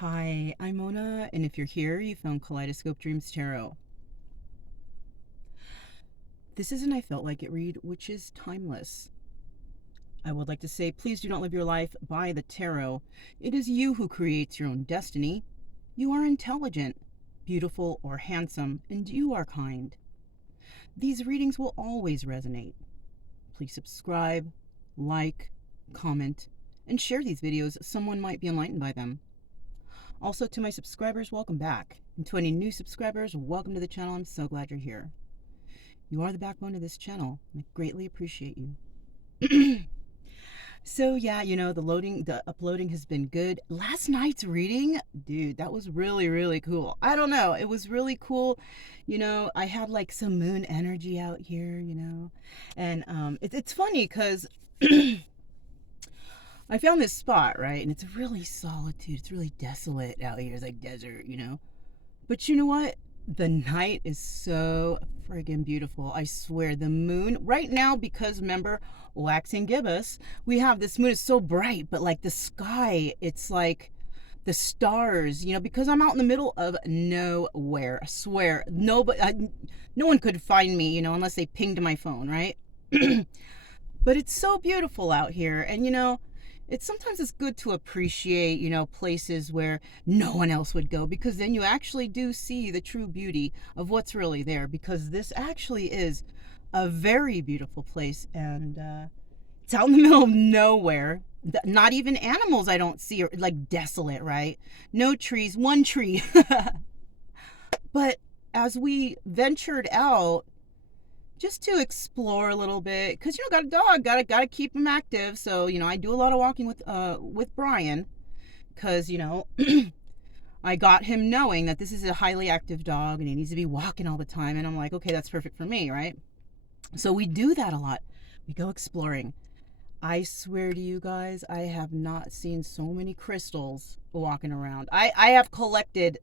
Hi, I'm Mona, and if you're here, you found Kaleidoscope Dreams Tarot. This is an I Felt Like It read, which is timeless. I would like to say, please do not live your life by the tarot. It is you who creates your own destiny. You are intelligent, beautiful, or handsome, and you are kind. These readings will always resonate. Please subscribe, like, comment, and share these videos. Someone might be enlightened by them. Also, to my subscribers, welcome back. And to any new subscribers, welcome to the channel. I'm so glad you're here. You are the backbone of this channel, and I greatly appreciate you. So yeah, the uploading has been good. Last night's reading, dude, that was really, really cool. I don't know, it was really cool. I had like some moon energy out here, and it's funny because I found this spot, right? And it's really solitude. It's really desolate out here. It's like desert. But you know what? The night is so friggin' beautiful. I swear. The moon, right now, because remember, waxing gibbous, we have this moon is so bright, but like the sky, it's like the stars, because I'm out in the middle of nowhere. I swear. No one could find me, unless they pinged my phone, right? But it's so beautiful out here. And it's good to appreciate, places where no one else would go, because then you actually do see the true beauty of what's really there, because this actually is a very beautiful place, and it's out in the middle of nowhere. Not even animals I don't see, are like desolate, right? No trees, one tree. But as we ventured out just to explore a little bit, because got a dog, gotta keep him active. So I do a lot of walking with Brian, because I got him knowing that this is a highly active dog and he needs to be walking all the time, and I'm like, okay, that's perfect for me, right? So we do that a lot. We go exploring. I swear to you guys, I have not seen so many crystals walking around. I have collected.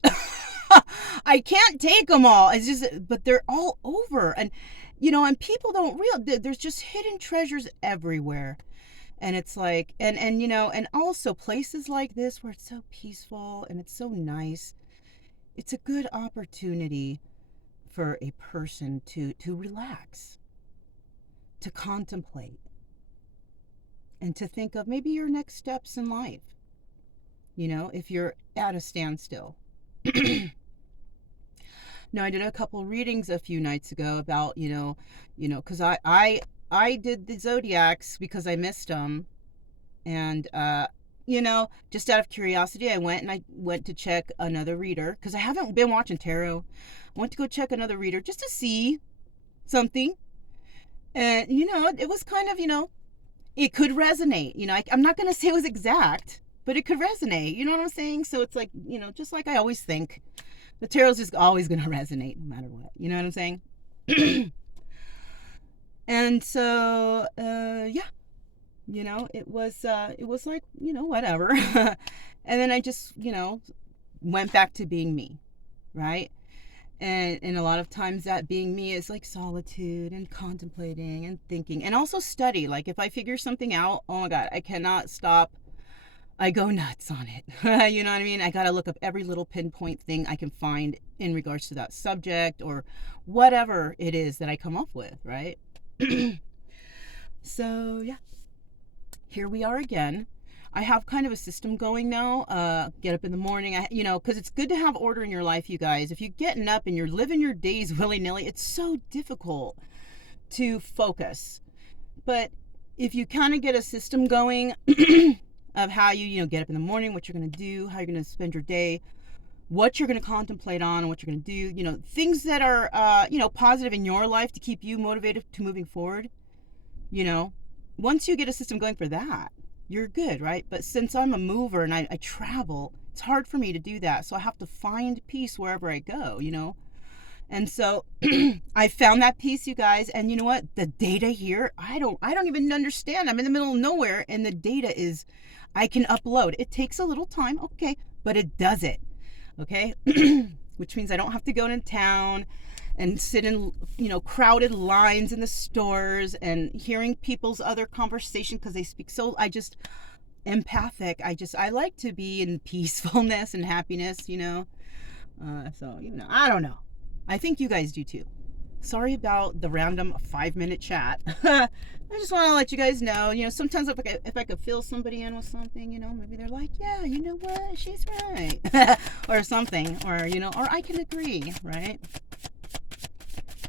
I can't take them all. It's just, but they're all over, and people don't realize there's just hidden treasures everywhere. And it's like, and also places like this where it's so peaceful and it's so nice. It's a good opportunity for a person to relax, to contemplate, and to think of maybe your next steps in life, if you're at a standstill. Now, I did a couple readings a few nights ago about, because I did the zodiacs because I missed them, and just out of curiosity, I went to check another reader, because I haven't been watching tarot. I went to go check another reader just to see something, and it was kind of, it could resonate. I'm not going to say it was exact, but it could resonate. You know what I'm saying? So it's like, just like I always think, the tarot's just always going to resonate no matter what. You know what I'm saying? And so, yeah, it was like, whatever. And then I just, went back to being me, right? And a lot of times that being me is like solitude and contemplating and thinking, and also study. Like if I figure something out, oh my God, I cannot stop. I go nuts on it. You know what I mean? I got to look up every little pinpoint thing I can find in regards to that subject or whatever it is that I come up with, right? So, yeah, here we are again. I have kind of a system going now. Get up in the morning, because it's good to have order in your life, you guys. If you're getting up and you're living your days willy-nilly, it's so difficult to focus. But if you kind of get a system going of how you get up in the morning, what you're going to do, how you're going to spend your day, what you're going to contemplate on, what you're going to do, things that are, positive in your life to keep you motivated to moving forward, once you get a system going for that, you're good, right? But since I'm a mover and I travel, it's hard for me to do that. So I have to find peace wherever I go, And so I found that peace, you guys. And you know what? The data here, I don't even understand. I'm in the middle of nowhere, and the data is, I can upload. It takes a little time, okay, but it does it, okay? Which means I don't have to go into town and sit in, crowded lines in the stores and hearing people's other conversation because they speak so. empathic. I like to be in peacefulness and happiness, so, I don't know. I think you guys do too. Sorry about the random 5-minute chat. I just want to let you guys know, sometimes if I could fill somebody in with something, maybe they're like, yeah, you know what, she's right. Or something, or, or I can agree, right?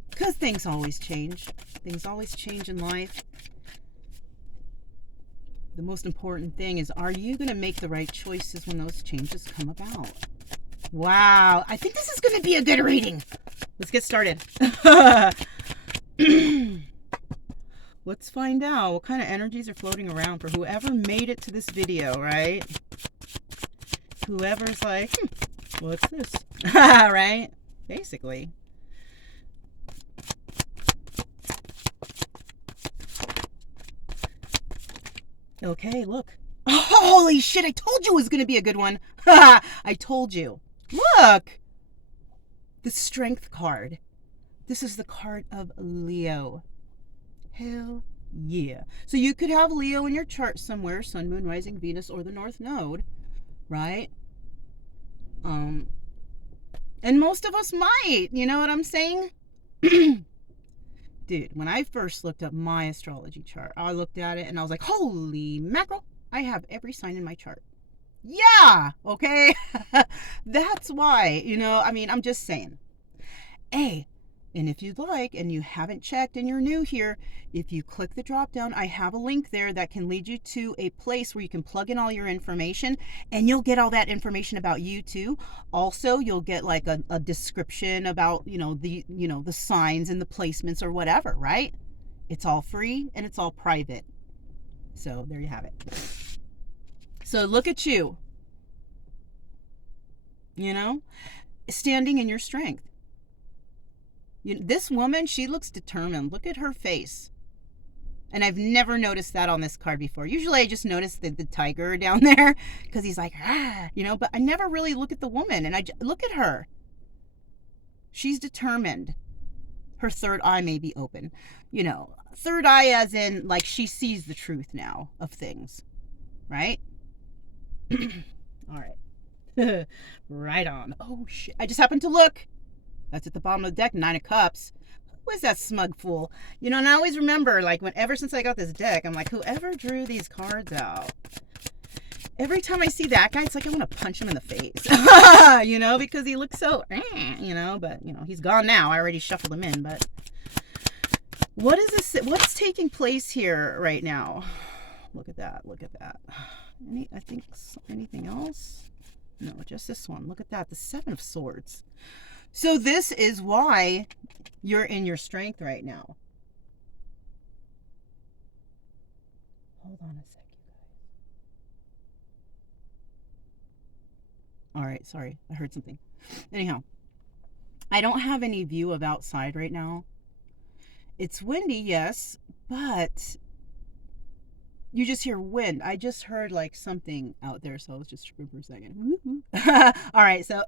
Because things always change. Things always change in life. The most important thing is, are you going to make the right choices when those changes come about? Wow, I think this is going to be a good reading. Let's get started. Let's find out what kind of energies are floating around for whoever made it to this video, right? Whoever's like, what's this? Right? Basically. Okay, look. Holy shit, I told you it was going to be a good one. I told you. Look. The Strength card. This is the card of Leo. Hell yeah. So you could have Leo in your chart somewhere, Sun, Moon, Rising, Venus, or the North Node, right? And most of us might, you know what I'm saying? Dude, when I first looked up my astrology chart, I looked at it and I was like, holy mackerel, I have every sign in my chart. Yeah, okay? That's why, I'm just saying. Hey, and if you'd like, and you haven't checked and you're new here, if you click the drop down, I have a link there that can lead you to a place where you can plug in all your information, and you'll get all that information about you too. Also, you'll get like a description about, the signs and the placements or whatever, right? It's all free and it's all private. So there you have it. So look at you, standing in your strength. This woman, she looks determined. Look at her face. And I've never noticed that on this card before. Usually I just notice the tiger down there because he's like, but I never really look at the woman. And look at her. She's determined. Her third eye may be open. Third eye as in like she sees the truth now of things. Right? All right. Right on. Oh, shit. I just happened to look. That's at the bottom of the deck, 9 of Cups. Who is that smug fool? And I always remember, like, ever since I got this deck, I'm like, whoever drew these cards out, every time I see that guy, it's like I want to punch him in the face. Because he looks so, but, he's gone now. I already shuffled him in, but what is this? What's taking place here right now? Look at that. Look at that. I think anything else? No, just this one. Look at that. The 7 of Swords. So this is why you're in your strength right now. Hold on a sec, you guys. All right, sorry. I heard something. Anyhow, I don't have any view of outside right now. It's windy, yes, but you just hear wind. I just heard like something out there, so I was just tripping for a second. All right, so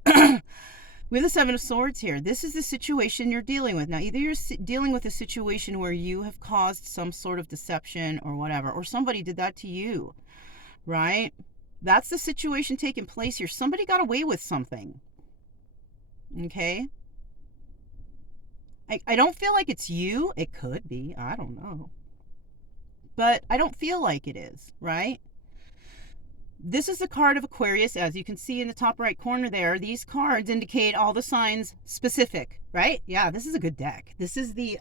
we have the 7 of Swords here. This is the situation you're dealing with. Now, either you're dealing with a situation where you have caused some sort of deception or whatever, or somebody did that to you, right? That's the situation taking place here. Somebody got away with something, okay? I don't feel like it's you. It could be. I don't know. But I don't feel like it is, right? This is the card of Aquarius, as you can see in the top right corner there. These cards indicate all the signs specific, right? Yeah, this is a good deck. This is the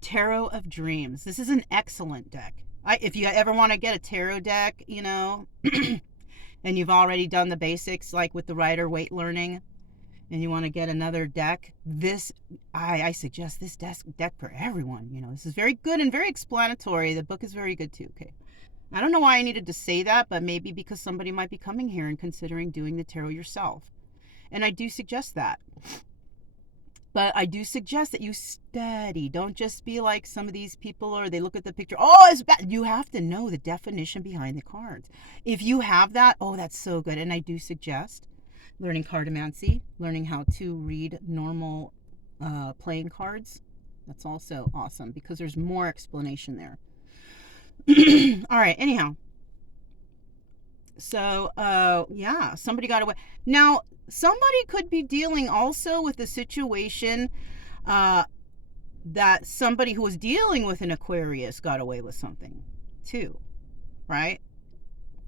Tarot of Dreams. This is an excellent deck. If you ever want to get a tarot deck, and you've already done the basics, like with the Rider-Waite learning, and you want to get another deck, I suggest this deck for everyone. This is very good and very explanatory. The book is very good too. Okay. I don't know why I needed to say that, but maybe because somebody might be coming here and considering doing the tarot yourself. And I do suggest that. But I do suggest that you study. Don't just be like some of these people, or they look at the picture, oh, it's bad. You have to know the definition behind the cards. If you have that, oh, that's so good. And I do suggest learning cartomancy, learning how to read normal playing cards. That's also awesome because there's more explanation there. All right, anyhow, So, yeah, somebody got away. Now, somebody could be dealing also with the situation uh, that somebody who was dealing with an Aquarius got away with something too, right?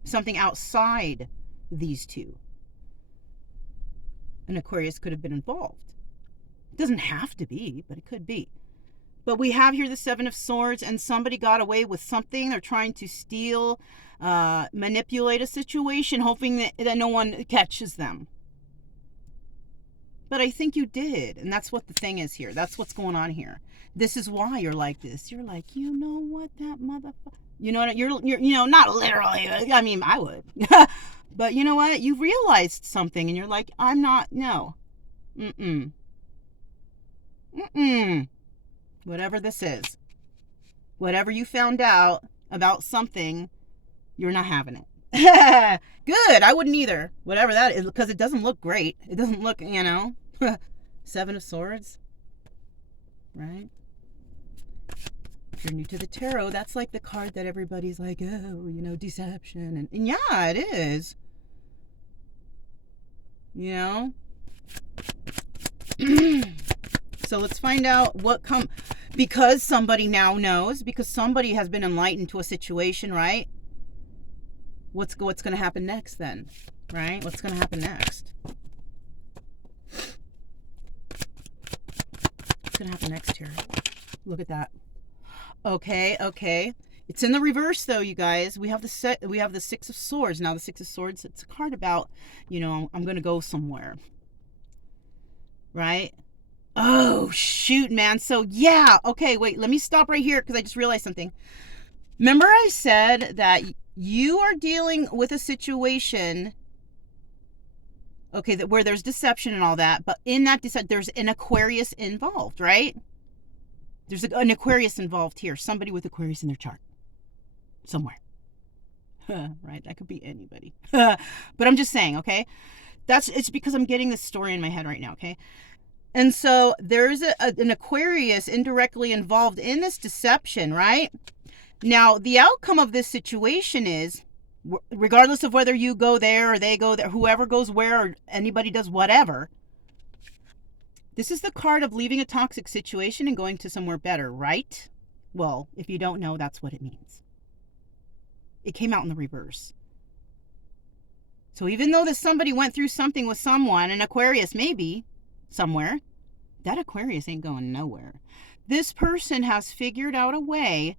Something outside these two. An Aquarius could have been involved. It doesn't have to be, but it could be. But we have here the Seven of Swords, and somebody got away with something. They're trying to steal, manipulate a situation, hoping that no one catches them. But I think you did, and that's what the thing is here. That's what's going on here. This is why you're like this. You're like, you know what, that motherfucker. You know what? You're you know, not literally. I mean, I would. But you know what? You realized something, and you're like, I'm not. No. Mm-mm. Mm-mm. Whatever this is, whatever you found out about something, you're not having it. Good. I wouldn't either. Whatever that is, because it doesn't look great. It doesn't look, you know, Seven of Swords, right? If you're new to the tarot, that's like the card that everybody's like, oh, you know, deception. And yeah, it is. You know? So let's find out what because somebody now knows, because somebody has been enlightened to a situation, right? What's going to happen next then, right? What's going to happen next? What's going to happen next here? Look at that. Okay. It's in the reverse though, you guys. We have the Six of Swords. Now the Six of Swords, it's a card about, you know, I'm going to go somewhere. Right? Oh, shoot, man. So, yeah. Okay, wait. Let me stop right here because I just realized something. Remember I said that you are dealing with a situation, okay, where there's deception and all that, but in that deception, there's an Aquarius involved, right? There's an Aquarius involved here. Somebody with Aquarius in their chart. Somewhere. Right? That could be anybody. But I'm just saying, okay? It's because I'm getting this story in my head right now, okay? And so there's an Aquarius indirectly involved in this deception, right? Now, the outcome of this situation is, regardless of whether you go there or they go there, whoever goes where or anybody does whatever, this is the card of leaving a toxic situation and going to somewhere better, right? Well, if you don't know, that's what it means. It came out in the reverse. So even though somebody went through something with someone, an Aquarius maybe, somewhere, that Aquarius ain't going nowhere. This person has figured out a way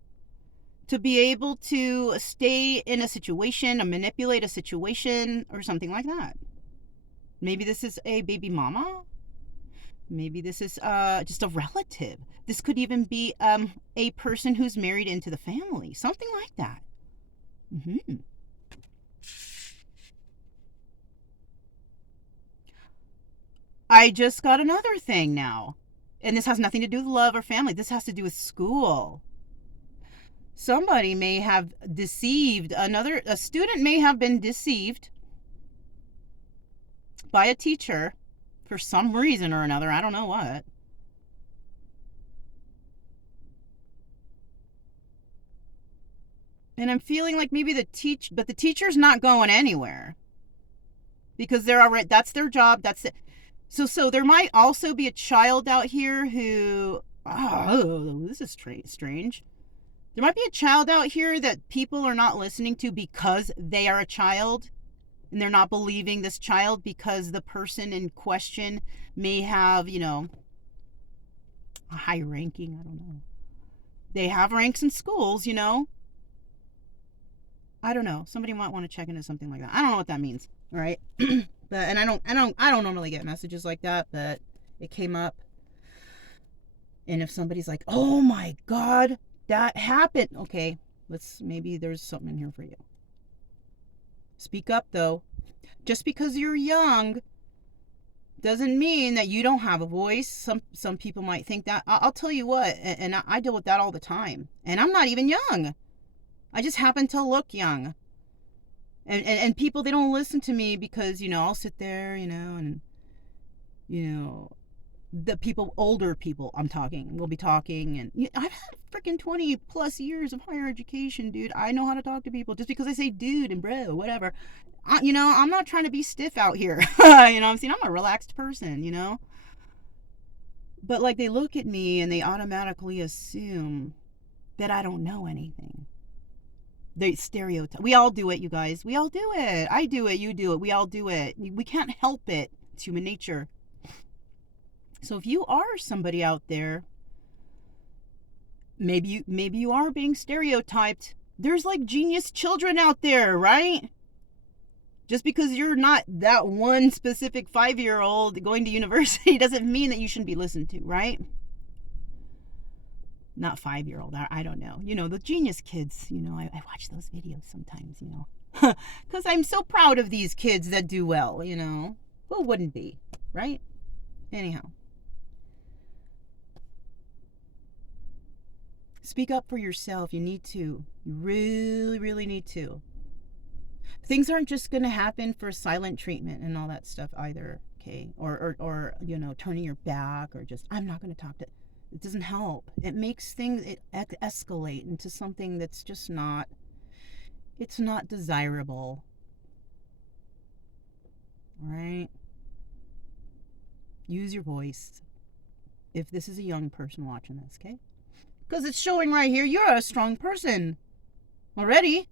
to be able to stay in a situation, or manipulate a situation, or something like that. Maybe this is a baby mama. Maybe this is just a relative. This could even be a person who's married into the family. Something like that. Mm-hmm. I just got another thing now. And this has nothing to do with love or family. This has to do with school. Somebody may have deceived a student may have been deceived by a teacher for some reason or another. I don't know what. And I'm feeling like maybe the teacher's not going anywhere. Because they're already, that's their job. That's it. So there might also be a child out here who, oh, this is strange. There might be a child out here that people are not listening to because they are a child, and they're not believing this child because the person in question may have, you know, a high ranking. I don't know. They have ranks in schools, you know. I don't know. Somebody might want to check into something like that. I don't know what that means. All right. But and I don't normally get messages like that, but it came up. And if somebody's like, "Oh my God, that happened," okay, maybe there's something in here for you. Speak up though. Just because you're young doesn't mean that you don't have a voice. Some people might think that. I'll tell you what, and I deal with that all the time. And I'm not even young. I just happen to look young. And people, they don't listen to me because, you know, I'll sit there, you know, and, you know, The people, older people, I'm talking, will be talking, and I've had freaking 20 plus years of higher education, dude. I know how to talk to people. Just because I say dude and bro, whatever, I'm not trying to be stiff out here. I'm saying I'm a relaxed person, but like they look at me and they automatically assume that I don't know anything. They stereotype. We all do it, you guys. We all do it. I do it. You do it. We all do it. We can't help it. It's human nature. So if you are somebody out there, maybe you are being stereotyped. There's like genius children out there, right? Just because you're not that one specific 5-year-old going to university doesn't mean that you shouldn't be listened to, right? Not 5-year-old, I don't know. The genius kids, I watch those videos sometimes, because I'm so proud of these kids that do well, Who wouldn't be, right? Anyhow. Speak up for yourself. You need to. You really, really need to. Things aren't just going to happen for silent treatment and all that stuff either, okay? Or turning your back or just, I'm not going to talk to... It doesn't help. It makes things escalate into something that's just not... It's not desirable. All right? Use your voice. If this is a young person watching this, okay? Because it's showing right here, you're a strong person already.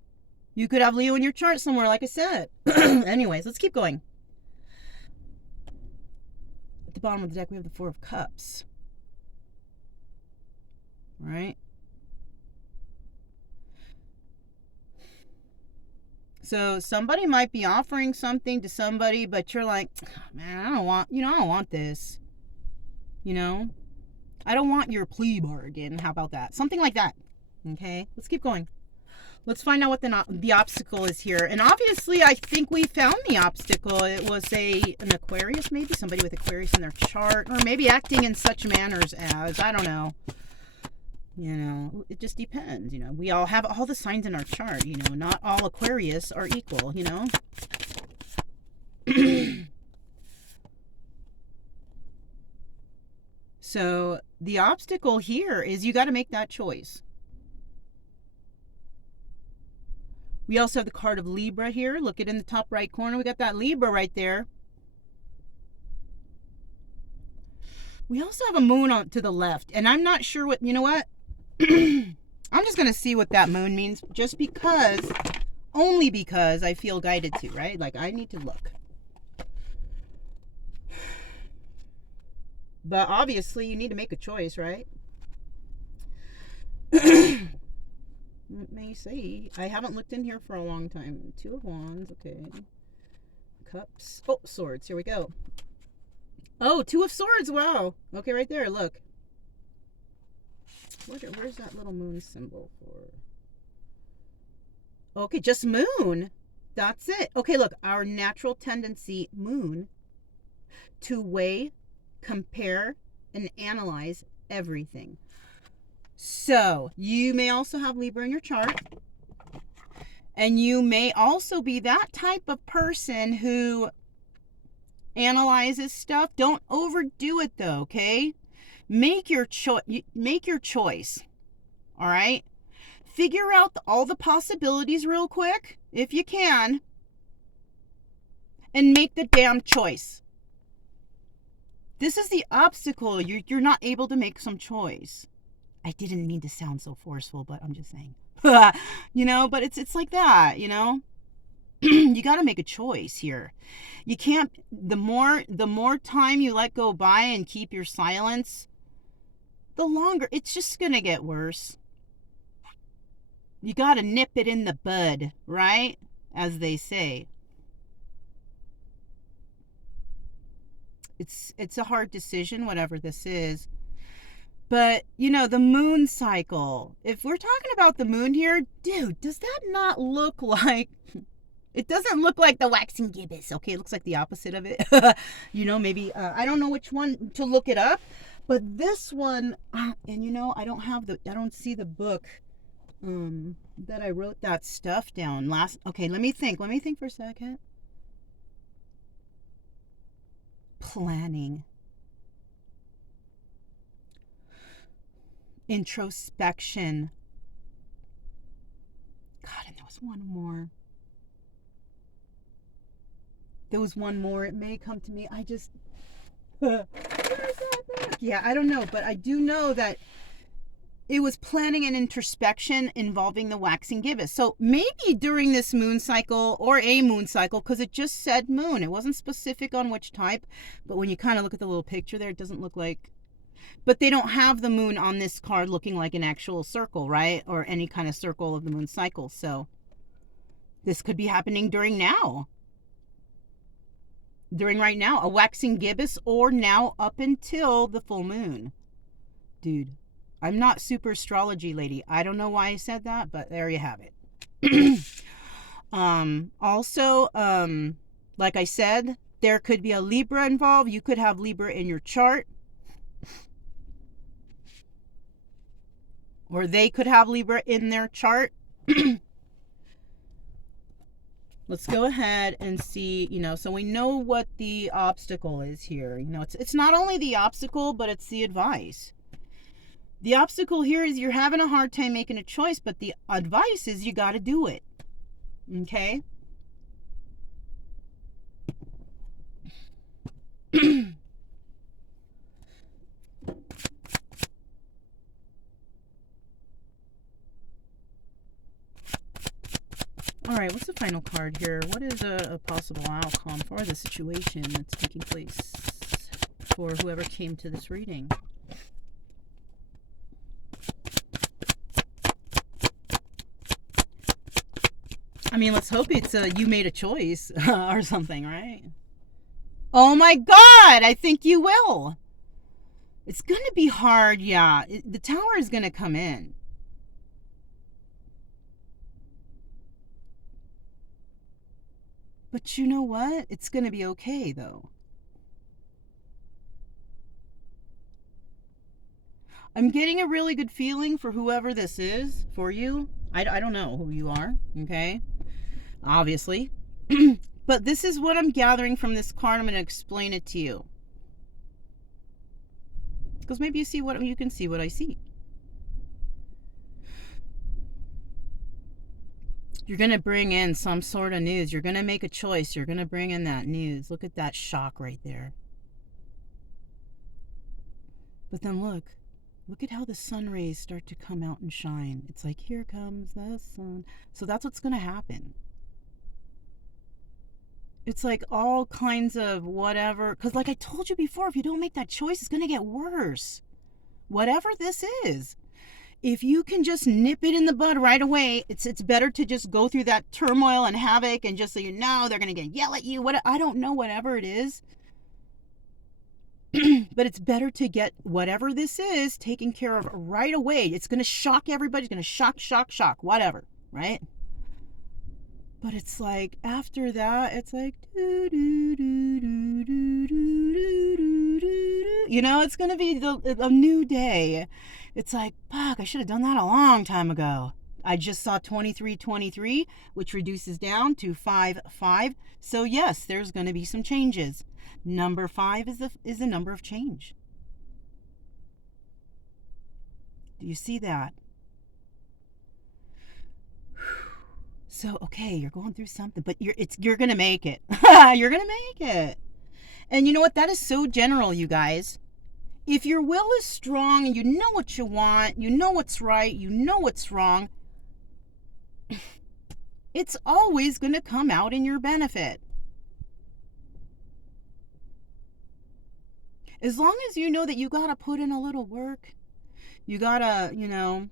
You could have Leo in your chart somewhere, like I said. Anyways, let's keep going. At the bottom of the deck, we have the Four of Cups. All right? So somebody might be offering something to somebody, but you're like, oh, man, I don't want this. I don't want your plea bargain. How about that? Something like that. Okay, let's keep going. Let's find out what the obstacle is here. And obviously, I think we found the obstacle. It was an Aquarius, maybe somebody with Aquarius in their chart, or maybe acting in such manners as, I don't know. It just depends. We all have all the signs in our chart. Not all Aquarius are equal. So the obstacle here is you got to make that choice. We also have the card of Libra here. Look at in the top right corner. We got that Libra right there. We also have a moon to the left. And I'm not sure what, I'm just going to see what that moon means. Just because, only because I feel guided to, right? Like I need to look. But obviously you need to make a choice, right? Let me see. I haven't looked in here for a long time. Two of Wands, okay. Cups. Oh, Swords. Here we go. Oh, Two of Swords. Wow. Okay, right there. Look. Where's that little moon symbol for? Okay, just moon. That's it. Okay, look. Our natural tendency, moon, to weigh, compare, and analyze everything. So, you may also have Libra in your chart. And you may also be that type of person who analyzes stuff. Don't overdo it though, okay? Make your choice. All right? Figure out all the possibilities real quick, if you can, and make the damn choice. This is the obstacle. You're not able to make some choice. I didn't mean to sound so forceful, but I'm just saying. But it's like that, You got to make a choice here. You can't, the more time you let go by and keep your silence, the longer it's just going to get worse. You got to nip it in the bud, right? As they say. It's a hard decision, whatever this is. But, the moon cycle. If we're talking about the moon here, dude, does that not look like... It doesn't look like the waxing gibbous, okay? It looks like the opposite of it. Maybe... I don't know which one to look it up. But this one... and, I don't see the book that I wrote that stuff down last... Okay, let me think for a second. Planning. introspection. God, and there was one more. There was one more. It may come to me. I just. Yeah, I don't know, but I do know that it was planning an introspection involving the waxing gibbous. So maybe during this moon cycle or a moon cycle, because it just said moon. It wasn't specific on which type, but when you kind of look at the little picture there, it doesn't look like. But they don't have the moon on this card looking like an actual circle, right? Or any kind of circle of the moon cycle. So this could be happening during now. During right now, a waxing gibbous, or now up until the full moon. Dude, I'm not super astrology lady. I don't know why I said that, but there you have it. Also, like I said, there could be a Libra involved. You could have Libra in your chart. Or they could have Libra in their chart. Let's go ahead and see, so we know what the obstacle is here. It's not only the obstacle, but it's the advice. The obstacle here is you're having a hard time making a choice, but the advice is you got to do it. Okay? All right, what's the final card here? What is a possible outcome for the situation that's taking place for whoever came to this reading? I mean, let's hope it's you made a choice or something, right? Oh my God, I think you will. It's going to be hard, yeah. The Tower is going to come in. But you know what? It's going to be okay, though. I'm getting a really good feeling for whoever this is for you. I don't know who you are, okay? Obviously. But this is what I'm gathering from this card. I'm going to explain it to you. Because maybe you can see what I see. You're going to bring in some sort of news. You're going to make a choice. You're going to bring in that news. Look at that shock right there. But then look at how the sun rays start to come out and shine. It's like, here comes the sun. So that's what's going to happen. It's like all kinds of whatever. Because like I told you before, if you don't make that choice, it's going to get worse. Whatever this is. If you can just nip it in the bud right away, it's better to just go through that turmoil and havoc and just so you know they're going to yell at you. I don't know, whatever it is. But it's better to get whatever this is taken care of right away. It's going to shock everybody. It's going to shock, whatever, right? But it's like after that, it's like it's going to be a new day. It's like, fuck, I should have done that a long time ago. I just saw 2323, which reduces down to 55. So yes, there's going to be some changes. Number 5 is the number of change. Do you see that? So, okay, you're going through something, but you're going to make it. You're going to make it. And you know what? That is so general, you guys. If your will is strong and you know what you want, you know what's right, you know what's wrong, it's always going to come out in your benefit. As long as you know that you got to put in a little work, you got to,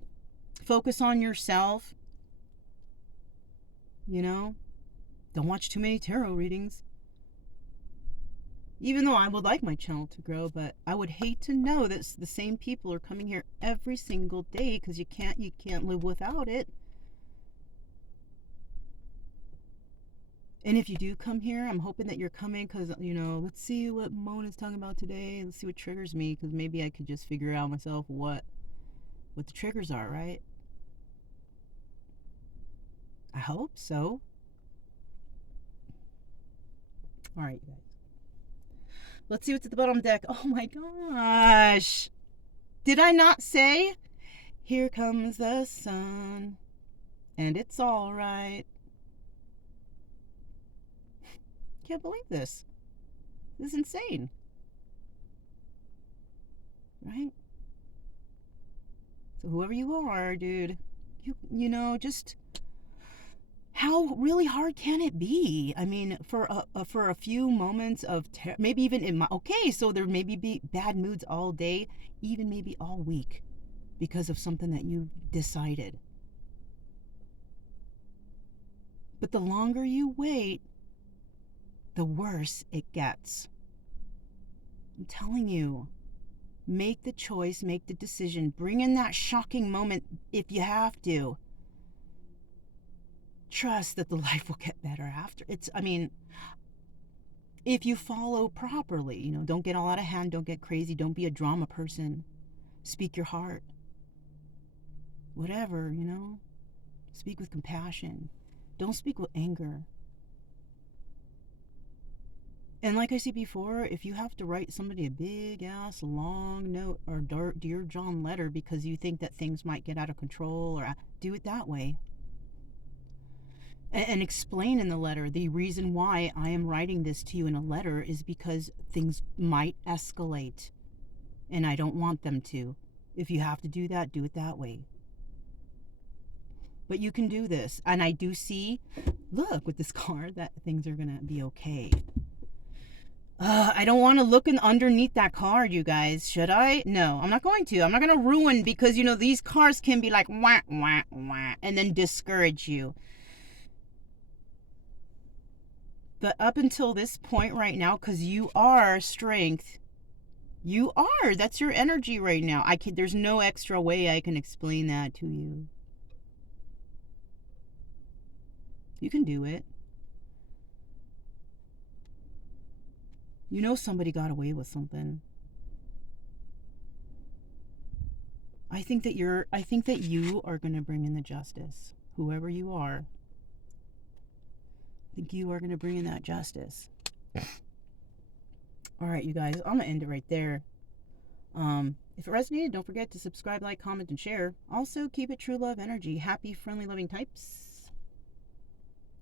focus on yourself, don't watch too many tarot readings. Even though I would like my channel to grow, but I would hate to know that the same people are coming here every single day because you can't live without it. And if you do come here, I'm hoping that you're coming because, let's see what Mona's talking about today. Let's see what triggers me, because maybe I could just figure out myself what the triggers are, right? I hope so. All right, you guys. Let's see what's at the bottom deck. Oh my gosh. Did I not say Here comes the sun, and it's all right. Can't believe this. This is insane, right? So whoever you are, dude, you know, just how really hard can it be? I mean, for a few moments of maybe even in my okay, so there maybe be bad moods all day, even maybe all week, because of something that you decided. But the longer you wait, the worse it gets. I'm telling you, make the choice, make the decision, bring in that shocking moment if you have to. Trust that the life will get better after. I mean, if you follow properly, you know, don't get all out of hand, don't get crazy, don't be a drama person. Speak your heart. Whatever, you know, speak with compassion. Don't speak with anger. And like I said before, if you have to write somebody a big ass long note or Dear John letter because you think that things might get out of control, or do it that way. And explain in the letter the reason why I am writing this to you in a letter is because things might escalate and I don't want them to. If you have to do that, do it that way. But you can do this. And I do see, look, with this card, that things are going to be okay. I don't want to look underneath that card, you guys. Should I? No, I'm not going to. I'm not going to ruin, because, you know, these cards can be like, wah, wah, wah, and then discourage you. But up until this point right now, because you are strength, you are. That's your energy right now. There's no extra way I can explain that to you. You can do it. You know somebody got away with something. I think that you are going to bring in the justice. Whoever you are. I think you are going to bring in that justice. All right, you guys, I'm going to end it right there. If it resonated, don't forget to subscribe, like, comment, and share. Also, keep it true love energy. Happy, friendly, loving types.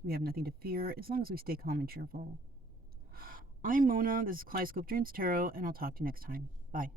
We have nothing to fear as long as we stay calm and cheerful. I'm Mona. This is Kaleidoscope Dreams Tarot, and I'll talk to you next time. Bye.